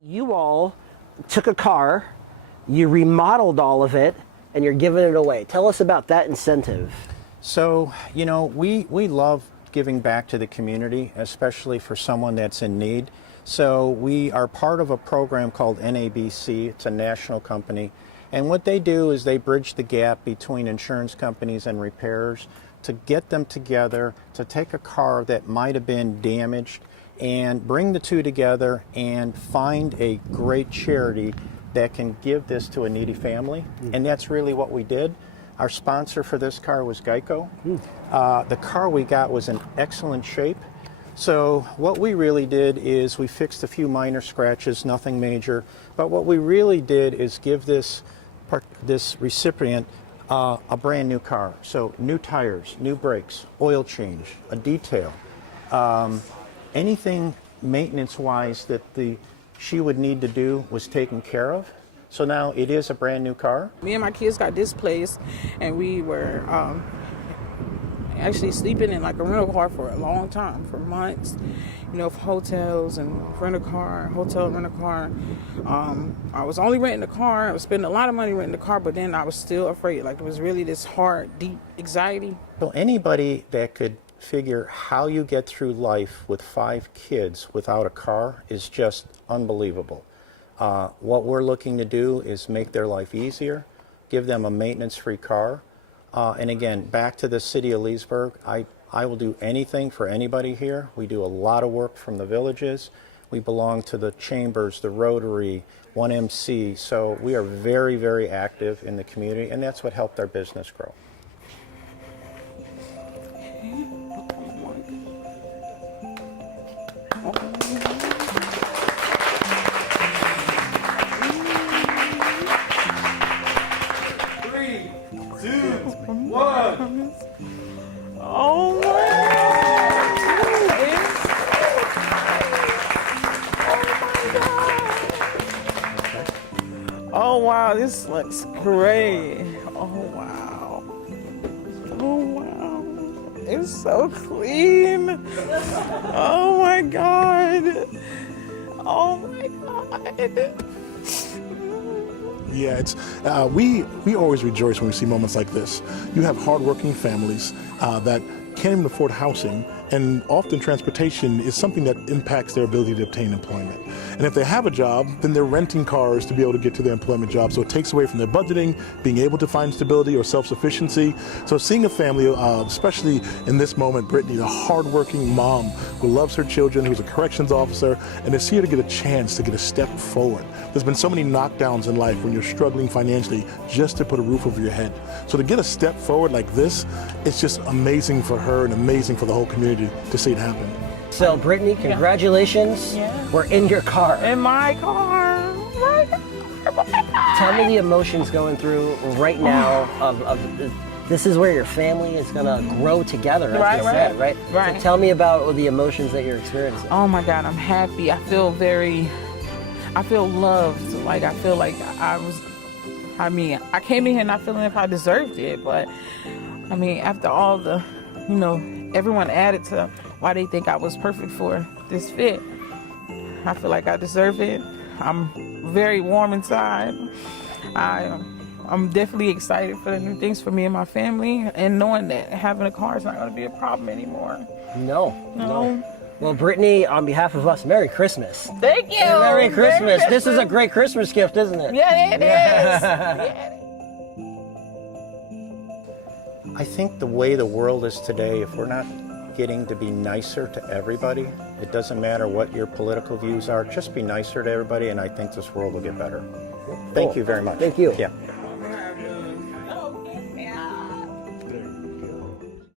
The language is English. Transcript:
You all took a car, you remodeled all of it, and you're giving it away. Tell us about that incentive. So, you know, we love giving back to the community, especially for someone that's in need. So we are part of a program called NABC. It's a national company. And what they do is they bridge the gap between insurance companies and repairers to get them together to take a car that might have been damaged and bring the two together and find a great charity that can give this to a needy family. And that's really what we did. Our sponsor for this car was Geico. The car we got was in excellent shape. So what we really did is we fixed a few minor scratches, nothing major. But what we really did is give this recipient a brand new car. So new tires, new brakes, oil change, a detail. Anything maintenance-wise that she would need to do was taken care of. So now it is a brand new car. Me and my kids got displaced, and we were actually sleeping in like a rental car for a long time, for months. You know, for hotels and rent a car, hotel, rent a car. I was only renting a car. I was spending a lot of money renting a car, but then I was still afraid. Like, it was really this hard, deep anxiety. So anybody that could figure how you get through life with 5 kids without a car is just unbelievable. What we're looking to do is make their life easier, give them a maintenance-free car. And again, back to the city of Leesburg, I will do anything for anybody here. We do a lot of work from the villages. We belong to the Chambers, the Rotary, 1MC. So we are very, very active in the community, and that's what helped our business grow. Oh my God. Oh wow, this looks great. Oh wow. Oh wow. It's so clean. Oh my God. Oh my God. Yeah, it's we always rejoice when we see moments like this. You have hardworking families that can't even afford housing, and often transportation is something that impacts their ability to obtain employment. And if they have a job, then they're renting cars to be able to get to their employment job. So it takes away from their budgeting, being able to find stability or self-sufficiency. So seeing a family, especially in this moment, Brittany, the hardworking mom who loves her children, who's a corrections officer, and is here to get a chance to get a step forward. There's been so many knockdowns in life when you're struggling financially just to put a roof over your head. So to get a step forward like this, it's just amazing for her and amazing for the whole community to see it happen. So, Brittany, congratulations. Yeah. We're in your car. In my car. Tell me the emotions going through right now of this is where your family is going to grow together, as you said, right? Right. So tell me about the emotions that you're experiencing. Oh my God, I'm happy. I feel loved. Like, I feel like I came in here not feeling if I deserved it, but I mean, after all the, everyone added to why they think I was perfect for this fit, I feel like I deserve it. I'm very warm inside. I'm definitely excited for the new things for me and my family, and knowing that having a car is not going to be a problem anymore. No. Well, Brittany, on behalf of us, Merry Christmas. Thank you. Merry Christmas. This is a great Christmas gift, isn't it? Yeah, it is. Yeah. I think the way the world is today, if we're not getting to be nicer to everybody, it doesn't matter what your political views are, just be nicer to everybody, and I think this world will get better. Thank you very much. Thank you. Yeah.